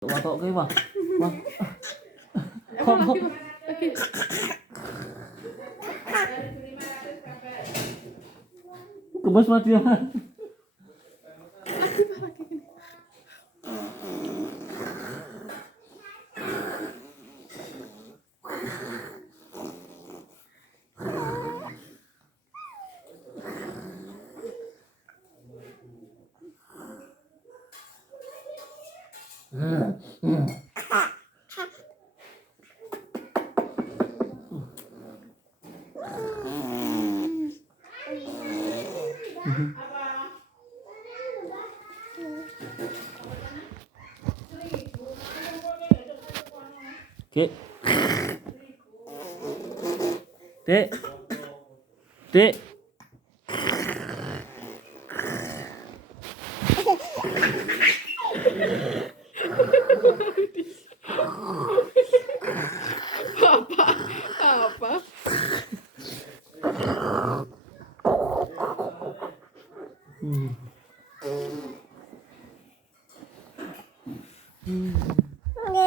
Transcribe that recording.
Batuk ke bang, bang. Lagi. Gemes mati ya. Lagi gini. Dek. Dek. Dek. Apa? Hmm.